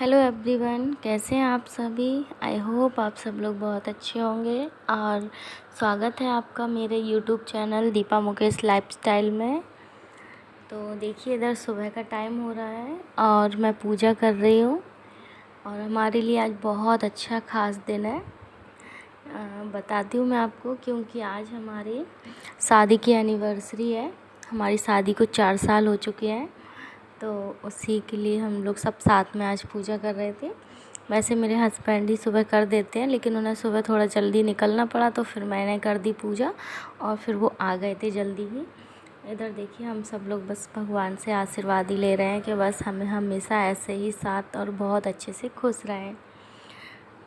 Hello everyone, कैसे हैं आप सभी। आई होप आप सब लोग बहुत अच्छे होंगे और स्वागत है आपका मेरे YouTube channel Deepa Mukesh lifestyle में। तो देखिए, इधर सुबह का टाइम हो रहा है और मैं पूजा कर रही हूँ और हमारे लिए आज बहुत अच्छा ख़ास दिन है। बताती हूँ मैं आपको, क्योंकि आज हमारी शादी की एनिवर्सरी है। हमारी शादी को 4 साल हो चुके हैं, तो उसी के लिए हम लोग सब साथ में आज पूजा कर रहे थे। वैसे मेरे हस्बैंड ही सुबह कर देते हैं, लेकिन उन्हें सुबह थोड़ा जल्दी निकलना पड़ा, तो फिर मैंने कर दी पूजा और फिर वो आ गए थे जल्दी ही। इधर देखिए, हम सब लोग बस भगवान से आशीर्वाद ही ले रहे हैं कि बस हमें हमेशा ऐसे ही साथ और बहुत अच्छे से खुश रहें।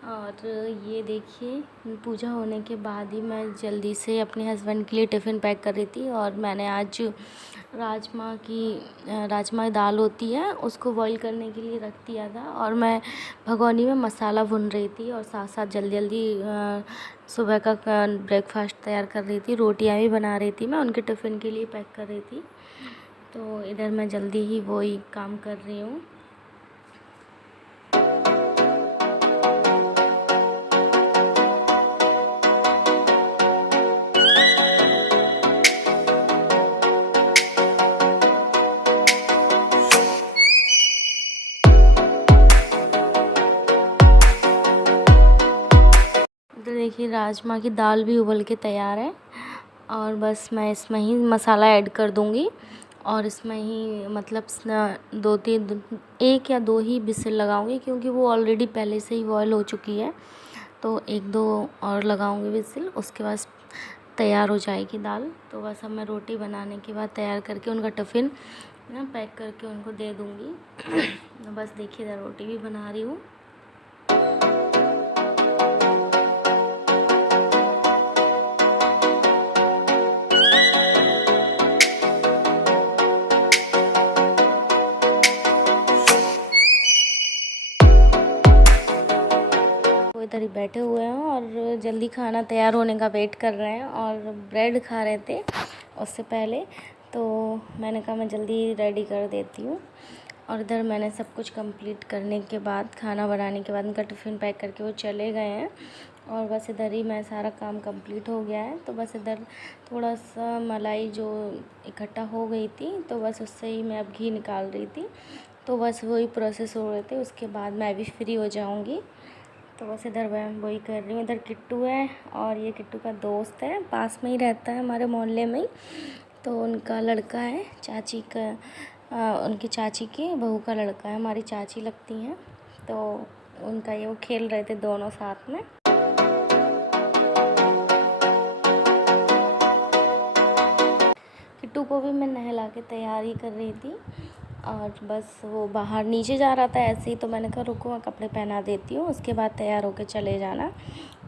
और ये देखिए, पूजा होने के बाद ही मैं जल्दी से अपने हस्बैंड के लिए टिफ़िन पैक कर रही थी। और मैंने आज राजमा दाल होती है, उसको बॉईल करने के लिए रख दिया था और मैं भगोनी में मसाला भून रही थी और साथ साथ जल्दी जल्दी सुबह का ब्रेकफास्ट तैयार कर रही थी। रोटियां भी बना रही थी, मैं उनके टिफ़िन के लिए पैक कर रही थी। तो इधर मैं जल्दी ही वही काम कर रही हूँ। तो देखिए, राजमा की दाल भी उबल के तैयार है और बस मैं इसमें ही मसाला ऐड कर दूँगी और इसमें ही मतलब 1 या 2 ही विसिल लगाऊंगी, क्योंकि वो ऑलरेडी पहले से ही बॉयल हो चुकी है। तो 1-2 और लगाऊंगी विसिल, उसके बाद तैयार हो जाएगी दाल। तो बस अब मैं रोटी बनाने के बाद तैयार करके उनका टिफ़िन ना पैक करके उनको दे दूँगी। तो बस देखिए, इधर रोटी भी बना रही हूँ। इधर ही बैठे हुए हैं और जल्दी खाना तैयार होने का वेट कर रहे हैं और ब्रेड खा रहे थे उससे पहले। तो मैंने कहा मैं जल्दी रेडी कर देती हूँ। और इधर मैंने सब कुछ कंप्लीट करने के बाद, खाना बनाने के बाद उनका टिफ़िन पैक करके वो चले गए हैं और बस इधर ही मैं सारा काम कंप्लीट हो गया है। तो बस इधर थोड़ा सा मलाई जो इकट्ठा हो गई थी, तो बस उससे ही मैं अब घी निकाल रही थी। तो बस वही प्रोसेस हो रहे थे, उसके बाद मैं भी फ्री हो जाऊँगी। तो बस इधर मैं वही कर रही हूँ। इधर किट्टू है और ये किट्टू का दोस्त है, पास में ही रहता है हमारे मोहल्ले में ही। तो उनका लड़का है, चाची का उनकी चाची की बहू का लड़का है, हमारी चाची लगती हैं। तो उनका ये वो खेल रहे थे दोनों साथ में। किट्टू को भी मैं नहला के तैयारी कर रही थी और बस वो बाहर नीचे जा रहा था ऐसे ही, तो मैंने कहा रुको मैं कपड़े पहना देती हूँ, उसके बाद तैयार होके चले जाना।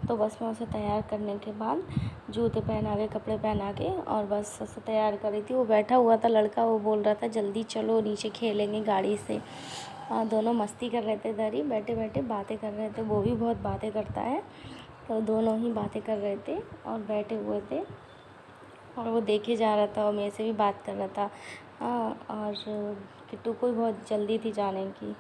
तो बस मैं उसे तैयार करने के बाद जूते पहना के, कपड़े पहना के और बस उसे तैयार कर रही थी। वो बैठा हुआ था लड़का, वो बोल रहा था जल्दी चलो नीचे खेलेंगे गाड़ी से। दोनों मस्ती कर रहे थे, इधर ही बैठे बैठे बातें कर रहे थे। वो भी बहुत बातें करता है, तो दोनों ही बातें कर रहे थे और बैठे हुए थे और वो देखे जा रहा था और मेरे से भी बात कर रहा था। और किट्टू को भी बहुत जल्दी थी जाने की।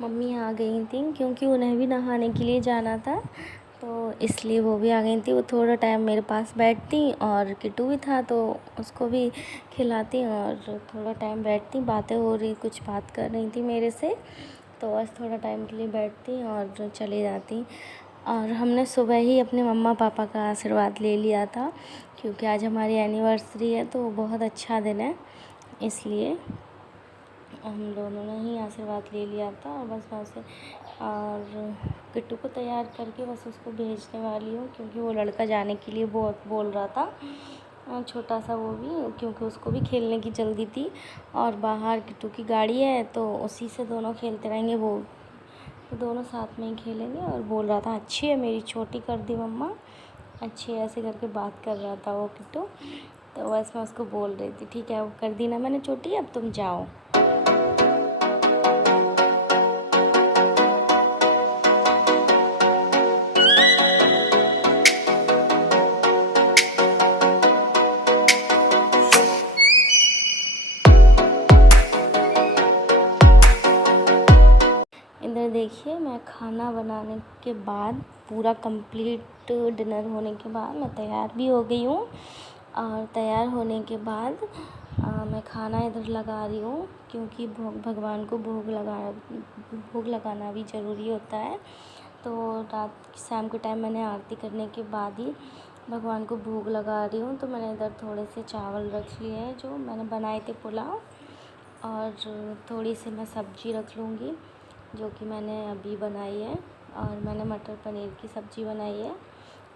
मम्मी आ गई थी, क्योंकि उन्हें भी नहाने के लिए जाना था, तो इसलिए वो भी आ गई थी। वो थोड़ा टाइम मेरे पास बैठती और किट्टू भी था, तो उसको भी खिलाती और थोड़ा टाइम बैठती, बातें हो रही, कुछ बात कर रही थी मेरे से। तो बस थोड़ा टाइम के लिए बैठती और चली जाती। और हमने सुबह ही अपने मम्मा पापा का आशीर्वाद ले लिया था, क्योंकि आज हमारी एनिवर्सरी है, तो बहुत अच्छा दिन है, इसलिए हम दोनों ने ही आशीर्वाद ले लिया था। और बस वहाँ से और किट्टू को तैयार करके बस उसको भेजने वाली हूँ, क्योंकि वो लड़का जाने के लिए बहुत बोल रहा था, छोटा सा वो भी, क्योंकि उसको भी खेलने की जल्दी थी। और बाहर किट्टू की गाड़ी है तो उसी से दोनों खेलते रहेंगे, वो तो दोनों साथ में ही खेलेंगे। और बोल रहा था अच्छी है मेरी छोटी कर दी मम्मा, अच्छी है, ऐसे करके बात कर रहा था वो किट्टू। तो बस मैं उसको बोल रही थी ठीक है, वो कर दी ना मैंने छोटी, अब तुम जाओ। इधर देखिए, मैं खाना बनाने के बाद पूरा कंप्लीट डिनर होने के बाद मैं तैयार भी हो गई हूँ। और तैयार होने के बाद मैं खाना इधर लगा रही हूँ, क्योंकि भगवान को भोग लगाना भी ज़रूरी होता है। तो रात शाम के टाइम मैंने आरती करने के बाद ही भगवान को भोग लगा रही हूँ। तो मैंने इधर थोड़े से चावल रख लिए हैं जो मैंने बनाए थे पुलाव, और थोड़ी सी मैं सब्ज़ी रख लूँगी जो कि मैंने अभी बनाई है। और मैंने मटर पनीर की सब्ज़ी बनाई है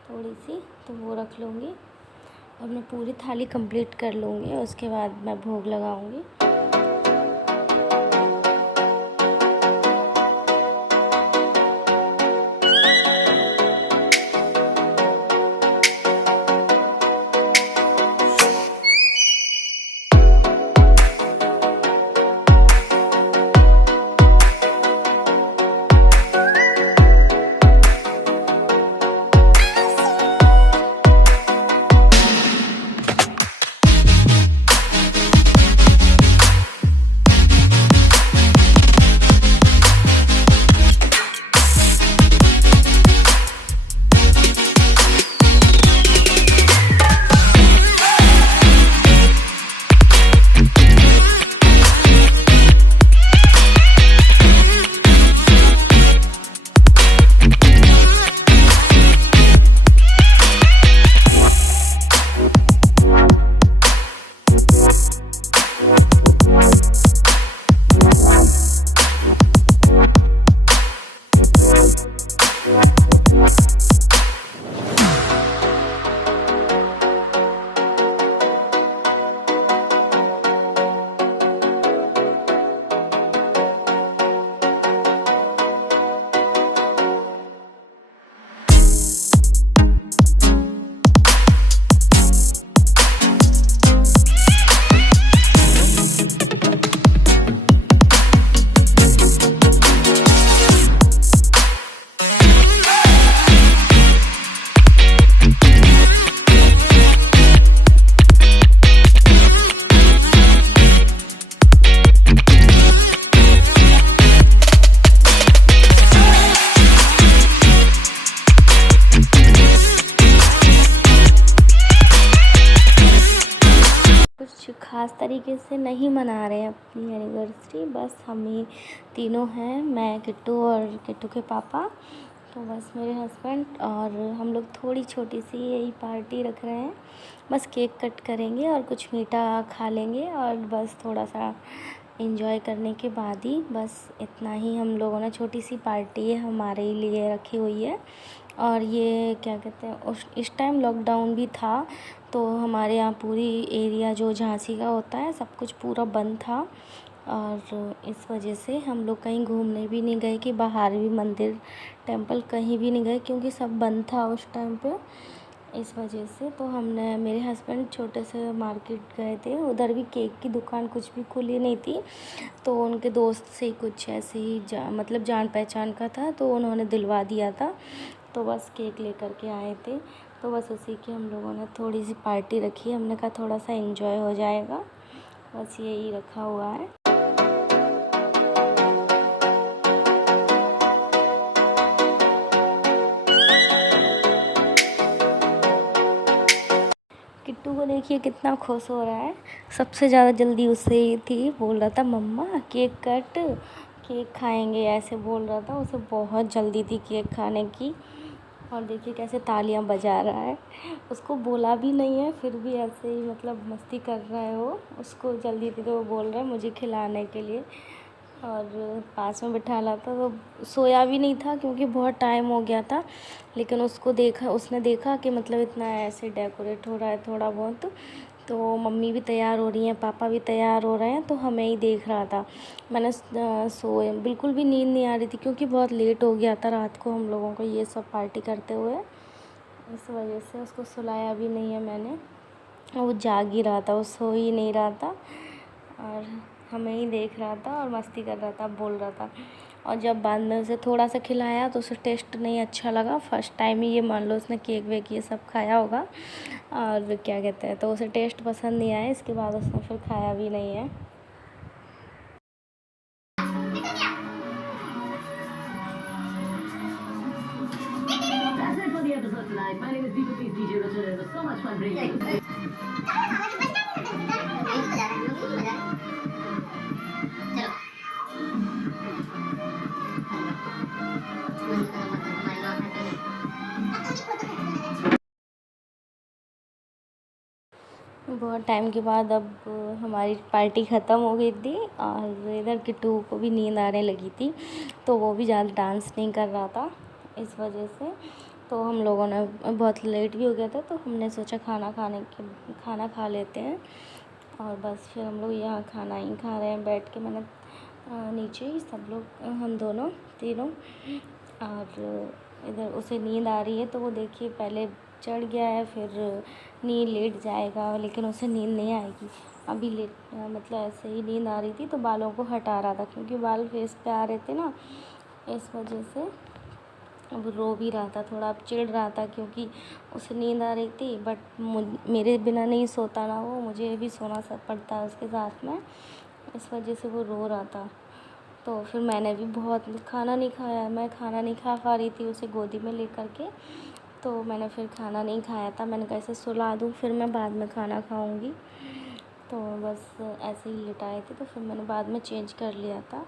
थोड़ी सी, तो वो रख लूँगी। और मैं पूरी थाली कंप्लीट कर लूँगी, उसके बाद मैं भोग लगाऊँगी। ख़ास तरीके से नहीं मना रहे हैं अपनी एनिवर्सरी, बस हम ही तीनों हैं, मैं, किट्टू और किट्टू के पापा, तो बस मेरे हस्बैंड, और हम लोग थोड़ी छोटी सी यही पार्टी रख रहे हैं। बस केक कट करेंगे और कुछ मीठा खा लेंगे, और बस थोड़ा सा एंजॉय करने के बाद ही, बस इतना ही हम लोगों ने, छोटी सी पार्टी है हमारे लिए रखी हुई है। और ये क्या कहते हैं, इस टाइम लॉकडाउन भी था, तो हमारे यहाँ पूरी एरिया जो झांसी का होता है सब कुछ पूरा बंद था। और इस वजह से हम लोग कहीं घूमने भी नहीं गए, कि बाहर भी मंदिर टेंपल कहीं भी नहीं गए, क्योंकि सब बंद था उस टाइम पे। इस वजह से तो हमने, मेरे हस्बैंड छोटे से मार्केट गए थे, उधर भी केक की दुकान कुछ भी खुली नहीं थी, तो उनके दोस्त से कुछ ऐसे ही मतलब जान पहचान का था, तो उन्होंने दिलवा दिया था, तो बस केक लेकर के आए थे। तो बस उसी की हम लोगों ने थोड़ी सी पार्टी रखी, हमने कहा थोड़ा सा एंजॉय हो जाएगा, बस यही रखा हुआ है। किट्टू को देखिए कितना खुश हो रहा है, सबसे ज़्यादा जल्दी उससे ही थी, बोल रहा था मम्मा केक कट, केक खाएंगे, ऐसे बोल रहा था, उसे बहुत जल्दी थी केक खाने की। और देखिए कैसे तालियां बजा रहा है, उसको बोला भी नहीं है, फिर भी ऐसे ही मतलब मस्ती कर रहा है वो, उसको जल्दी थी तो वो बोल रहा है मुझे खिलाने के लिए। और पास में बिठा ला था, तो सोया भी नहीं था क्योंकि बहुत टाइम हो गया था। लेकिन उसने देखा कि मतलब इतना ऐसे डेकोरेट हो रहा है थोड़ा बहुत, तो मम्मी भी तैयार हो रही हैं, पापा भी तैयार हो रहे हैं, तो हमें ही देख रहा था। मैंने सोए बिल्कुल भी नींद नहीं आ रही थी क्योंकि बहुत लेट हो गया था रात को हम लोगों को ये सब पार्टी करते हुए। इस वजह से उसको सुलाया भी नहीं है मैंने। वो जाग ही रहा था, वो सो ही नहीं रहा था और हमें ही देख रहा था और मस्ती कर रहा था, बोल रहा था। और जब बाद में उसे थोड़ा सा खिलाया तो उसे टेस्ट नहीं अच्छा लगा। फर्स्ट टाइम ही ये मान लो उसने केक वेक ये सब खाया होगा और क्या कहते हैं, तो उसे टेस्ट पसंद नहीं आया। इसके बाद उसने फिर खाया भी नहीं है। That's it for the episode tonight. My name is Deepa Peace DJ Richard and it was so much fun bringing you. बहुत टाइम के बाद अब हमारी पार्टी ख़त्म हो गई थी और इधर किट्टू को भी नींद आने लगी थी, तो वो भी ज़्यादा डांस नहीं कर रहा था इस वजह से। तो हम लोगों ने बहुत लेट भी हो गया था, तो हमने सोचा खाना खा लेते हैं। और बस फिर हम लोग यहाँ खाना ही खा रहे हैं बैठ के। मैंने नीचे ही सब लोग, हम दोनों तीनों, और इधर उसे नींद आ रही है तो वो देखिए पहले चढ़ गया है, फिर नींद लेट जाएगा, लेकिन उसे नींद नहीं आएगी अभी। मतलब ऐसे ही नींद आ रही थी तो बालों को हटा रहा था क्योंकि बाल फेस पे आ रहे थे ना, इस वजह से। अब रो भी रहा था थोड़ा, अब चिढ़ रहा था क्योंकि उसे नींद आ रही थी, बट मेरे बिना नहीं सोता ना वो, मुझे भी सोना सब पड़ता है उसके साथ में, इस वजह से वो रो रहा था। तो फिर मैंने भी बहुत खाना नहीं खाया, मैं खाना नहीं खा पा रही थी उसे गोदी में लेकर के, तो मैंने फिर खाना नहीं खाया था। मैंने कहा इसे सुला दूँ, फिर मैं बाद में खाना खाऊंगी। तो बस ऐसे ही लिटाए थे, तो फिर मैंने बाद में चेंज कर लिया था।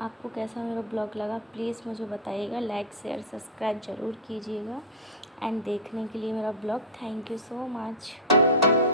आपको कैसा मेरा ब्लॉग लगा प्लीज़ मुझे बताइएगा, लाइक शेयर सब्सक्राइब ज़रूर कीजिएगा। एंड देखने के लिए मेरा blog, thank you so much.